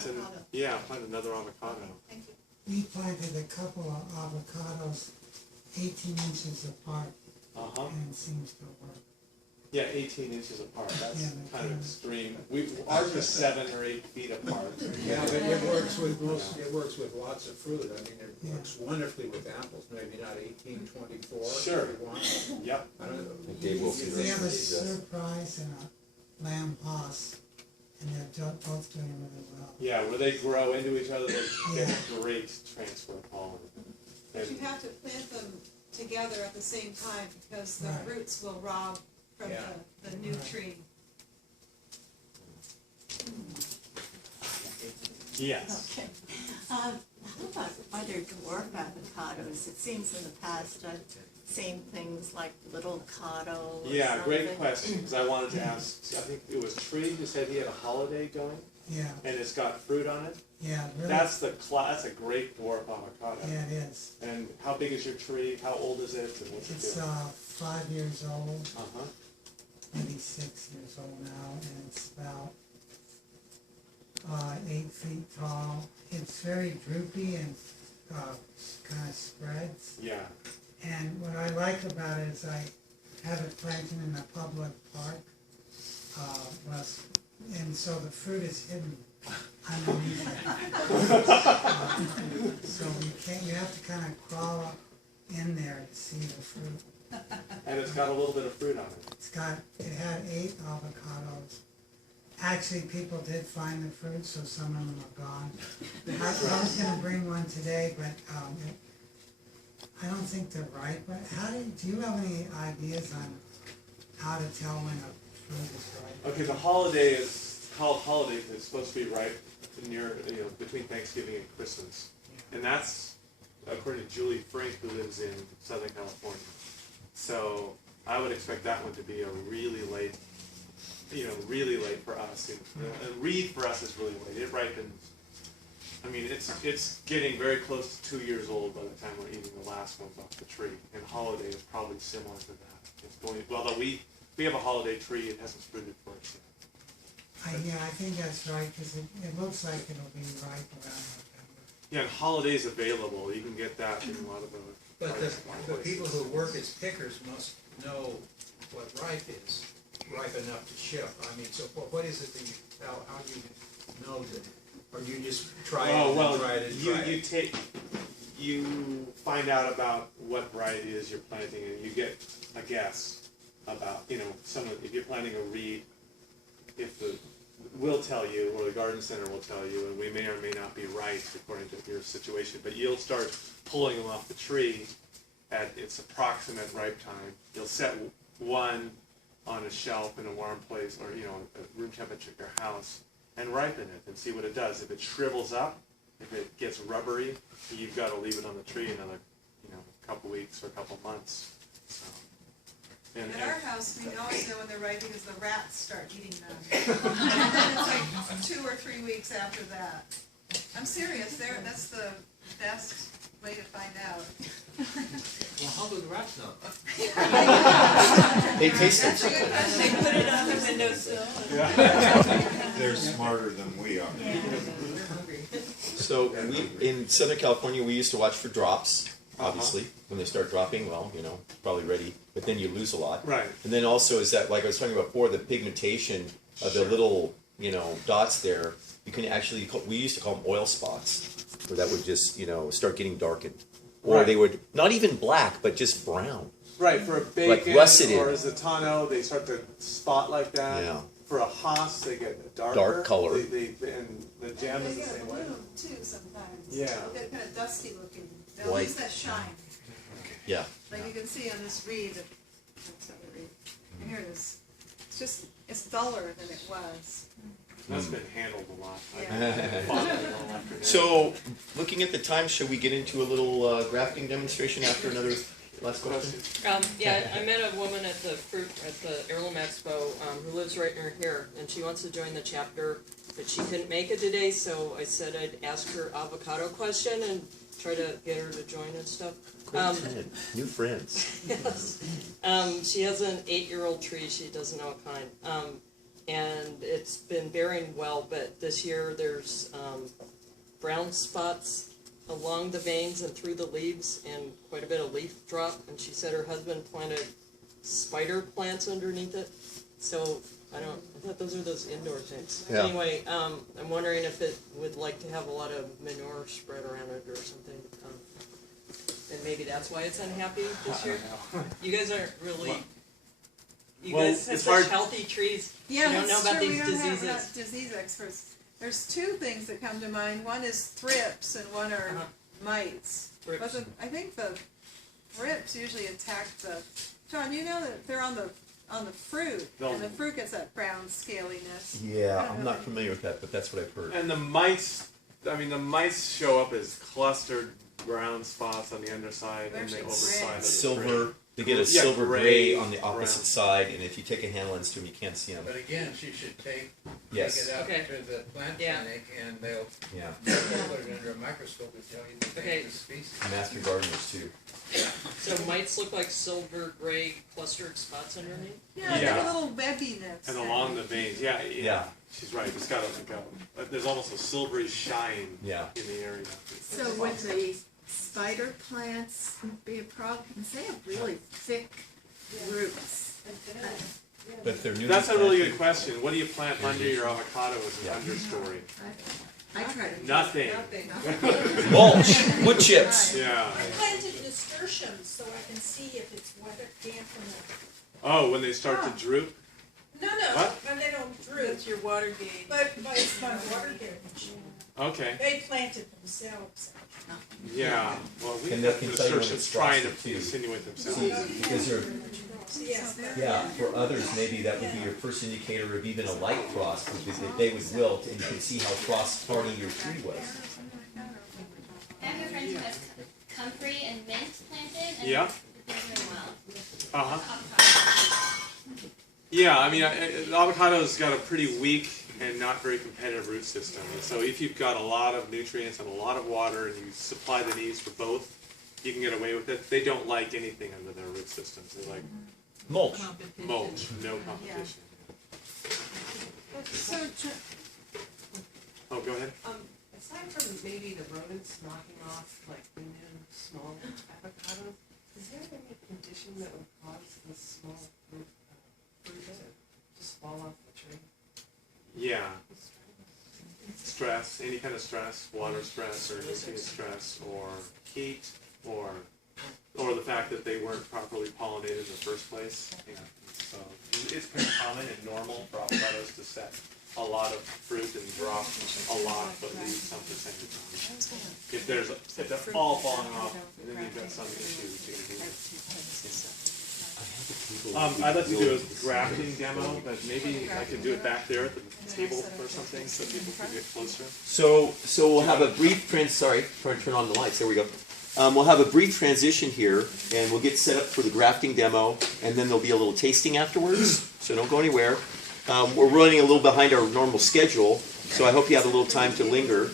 plant another avocado. Thank you. We planted a couple of avocados 18 inches apart, and it seems to work. Yeah, 18 inches apart. That's Yeah, kind of extreme. Ours was 7 or 8 feet apart. Yeah, but it works with it works with lots of fruit. I mean, it Yeah. works wonderfully with apples. Maybe not 18, 24. Sure. If you want. Yep. I don't know. Dave Wilson We have a recipe, surprise and a lamb hoss, and they're both doing really well. Yeah, where they grow into each other, they get Yeah. great transfer of pollen. But you have to plant them together at the same time because the Right. roots will rob from Yeah. the new Right. tree. Yes. Okay. How about other dwarf avocados? It seems in the past I've seen things like little cotto. Or Yeah, great something. question, because I wanted to ask, I think it was Tree who said he had a holiday going, Yeah, and it's got fruit on it. yeah, really. That's a great dwarf avocado. Yeah, it is. And how big is your tree? How old is it? And what's it It's do? 5 years old, Uh-huh. maybe 6 years old now, and it's about 8 feet tall. It's very droopy and kind of spreads. Yeah. And what I like about it is I have it planted in a public park, and so the fruit is hidden underneath it. So you have to kind of crawl up in there to see the fruit. And it's got a little bit of fruit on it. It had 8 avocados. Actually, people did find the fruit, so some of them are gone. I was gonna bring one today, but I don't think they're ripe. But do you have any ideas on how to tell when a fruit is ripe? Okay, the holiday is called holiday because it's supposed to be ripe near, between Thanksgiving and Christmas. And that's according to Julie Frank, who lives in Southern California. So I would expect that one to be a really late, really late for us. And reed for us is really late. It ripens. I mean, it's getting very close to 2 years old by the time we're eating the last ones off the tree. And holiday is probably similar to that. It's going, although we have a holiday tree, it hasn't sprouted for us yet. I think that's right, because it looks like it'll be ripe around November. Yeah, and holiday's available. You can get that in a lot of those. But the people who work as pickers must know what ripe is, ripe enough to ship. I mean, so what is it that how do you know that, or you just try it and try it and try it? You find out about what variety it is you're planting, and you get a guess about, if you're planting a reed, we'll tell you, or the garden center will tell you, and we may or may not be right according to your situation, but you'll start pulling them off the tree at its approximate ripe time. You'll set one on a shelf in a warm place, or at room temperature at your house, and ripen it and see what it does. If it shrivels up, if it gets rubbery, you've got to leave it on the tree another, couple weeks or a couple months. So. At our house, we always know when they're ripe because the rats start eating them. And then it's like 2 or 3 weeks after that. I'm serious, that's the best way to find out. Well, how do the rats know? They taste That's a it. good question. They put it on the windowsill. They're smarter than we are. So in Southern California, we used to watch for drops. Obviously, when they start dropping, well, probably ready, but then you lose a lot. Right. And then also is that, like I was talking about before, the pigmentation of the little, dots there, you can actually, we used to call them oil spots, where that would just, start getting darkened. Or Right. they would, not even black, but just brown. Right, for a bacon russet or in. a Zatano, they start to spot like that. Yeah. For a Haas, they get darker. Dark color. And the jam They is the get a same way. bloom too sometimes. Yeah. They get kind of dusty looking. They'll White. lose that shine. Yeah. Like you can see on this reed. That's not the reed. Here it is. It's duller than it was. That's been handled a lot. Yeah. So, looking at the time, should we get into a little grafting demonstration after another last question? Yeah, I met a woman at the Heirloom Expo who lives right near here, and she wants to join the chapter, but she couldn't make it today, so I said I'd ask her avocado question and try to get her to join and stuff. New friends. Yes. She has an 8-year-old tree. She doesn't know what kind. and it's been bearing well, but this year there's brown spots along the veins and through the leaves and quite a bit of leaf drop, and she said her husband planted spider plants underneath it. So I thought those are those indoor things. Yeah. Anyway, I'm wondering if it would like to have a lot of manure spread around it or something. And maybe that's why it's unhappy this year. You guys aren't really. You Well, guys have it's such hard- healthy trees. Yeah, You don't know that's about true. these We don't have diseases. not disease experts. There's two things that come to mind. One is thrips and one are Uh-huh. mites. Thrips. But I think the thrips usually attack the. John, you know that they're on the fruit, No. and the fruit gets that brown scaliness. Yeah, I'm not familiar with that, but that's what I've heard. And the mites, I mean, the mites show up as clustered brown spots on the underside and the Actually overside gray. of the Silver, they get a Yeah, silver gray, gray on the opposite brown. side, and if you take a hand lens to them, you can't see them. But again, she should take Yes, it out Okay. to the plant Yeah. clinic and they'll yeah. put it under a microscope and tell you the Okay. name of the species. Master gardeners too. So mites look like silver gray clustered spots underneath. Yeah, they Yeah. have a little webbiness. and along the veins. Yeah, Yeah. She's right. It's got there's almost a silvery shine Yeah. in the area. So would the spider plants be a problem? Because they have really thick roots. But if they're newly That's a really planted- good question. What do you plant under your avocado as an Yeah. understory? I try to. Nothing. mulch, wood chips. Yeah. I planted nasturtiums so I can see if it's wet or damp enough. Oh, when they start to droop? No, What? when they don't droop, That's your water gauge. but it's my water gauge. Okay. They planted themselves. Yeah. Well, we And have they can tell you when nasturtiums it's trying to frosted, too. insinuate See, themselves. because they're, Yes. yeah, for others, maybe that would be your first indicator of even a light frost, because they would wilt, and you could see how frost-hardy your tree was. I have a friend who has comfrey and mint planted, and Yeah. they're doing well. Uh-huh. Yeah, I mean, the avocado's got a pretty weak and not very competitive root system. And so if you've got a lot of nutrients and a lot of water and you supply the needs for both, you can get away with it. They don't like anything under their root systems. They like Mulch. mulch, no competition. So, Oh, go ahead. Aside from maybe the rodents knocking off like new small avocados, is there any condition that would cause the small fruit to just fall off the tree? Yeah. Stress, any kind of stress, water stress or nutrient stress or heat or the fact that they weren't properly pollinated in the first place. Yeah. So it's pretty common and normal for avocados to set a lot of fruit and drop a lot but leave some percentage on. If they're all falling off, then you've got some issues you can do. I'd like to do a grafting demo, but maybe I could do it back there at the table or something so people can get closer. So we'll have a brief sorry, trying to turn on the lights, there we go. We'll have a brief transition here, and we'll get set up for the grafting demo, and then there'll be a little tasting afterwards, so don't go anywhere. We're running a little behind our normal schedule, so I hope you have a little time to linger.